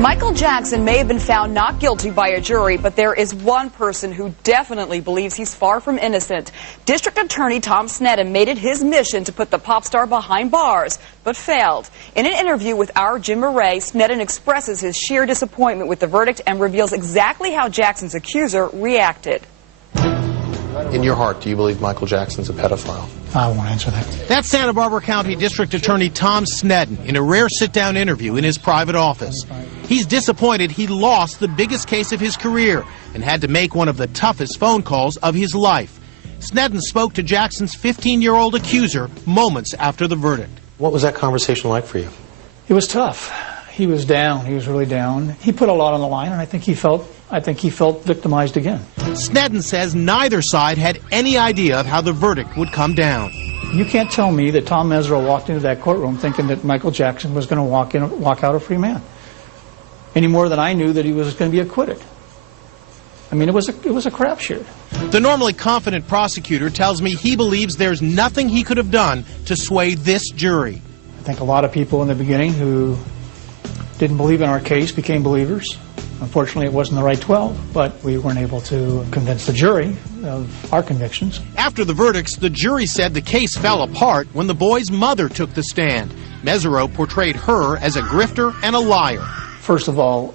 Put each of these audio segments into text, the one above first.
Michael Jackson may have been found not guilty by a jury, but there is one person who definitely believes he's far from innocent. District Attorney Tom Sneddon made it his mission to put the pop star behind bars, but failed. In an interview with our Jim Murray, Sneddon expresses his sheer disappointment with the verdict and reveals exactly how Jackson's accuser reacted. In your heart, do you believe Michael Jackson's a pedophile? I won't answer that. That's Santa Barbara County District Attorney Tom Sneddon in a rare sit-down interview in his private office. He's disappointed he lost the biggest case of his career and had to make one of the toughest phone calls of his life. Sneddon spoke to Jackson's 15-year-old accuser moments after the verdict. What was that conversation like for you? It was tough. He was down. He was really down. He put a lot on the line, and I think he felt victimized again. Sneddon says neither side had any idea of how the verdict would come down. You can't tell me that Tom Mesereau walked into that courtroom thinking that Michael Jackson was going to walk out a free man, any more than I knew that he was going to be acquitted. I mean, it was a crapshoot. The normally confident prosecutor tells me he believes there's nothing he could have done to sway this jury. I think a lot of people in the beginning who didn't believe in our case became believers. Unfortunately, it wasn't the right 12, but we weren't able to convince the jury of our convictions. After the verdicts, the jury said the case fell apart when the boy's mother took the stand. Mesereau portrayed her as a grifter and a liar. First of all,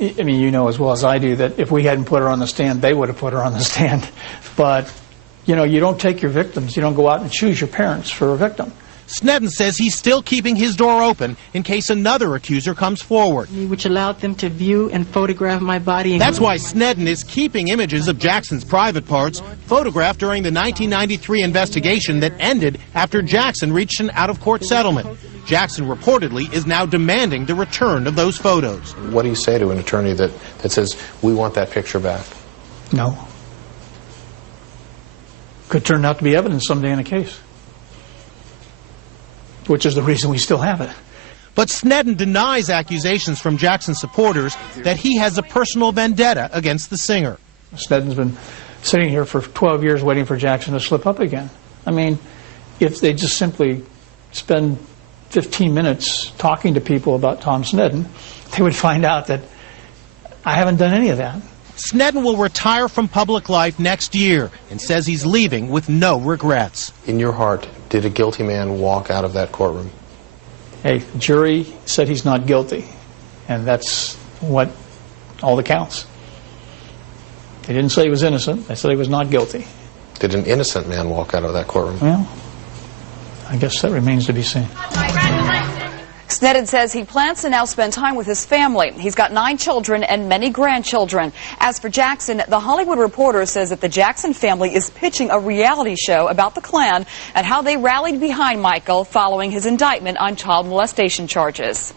I mean, you know as well as I do that if we hadn't put her on the stand, they would have put her on the stand. But, you know, you don't take your victims. You don't go out and choose your parents for a victim. Sneddon says he's still keeping his door open in case another accuser comes forward. Which allowed them to view and photograph my body. That's why Sneddon is keeping images of Jackson's private parts photographed during the 1993 investigation that ended after Jackson reached an out-of-court settlement. Jackson reportedly is now demanding the return of those photos. What do you say to an attorney that says, we want that picture back? No. Could turn out to be evidence someday in a case, which is the reason we still have it. But Sneddon denies accusations from Jackson supporters that he has a personal vendetta against the singer. Sneddon's been sitting here for 12 years waiting for Jackson to slip up again. I mean, if they just simply spend 15 minutes talking to people about Tom Sneddon, they would find out that I haven't done any of that. Sneddon will retire from public life next year and says he's leaving with no regrets. In your heart, did a guilty man walk out of that courtroom? Hey, the jury said he's not guilty, and that's all that counts. They didn't say he was innocent. They said he was not guilty. Did an innocent man walk out of that courtroom? Well, I guess that remains to be seen. Sneddon says he plans to now spend time with his family. He's got 9 children and many grandchildren. As for Jackson, The Hollywood Reporter says that the Jackson family is pitching a reality show about the Klan and how they rallied behind Michael following his indictment on child molestation charges.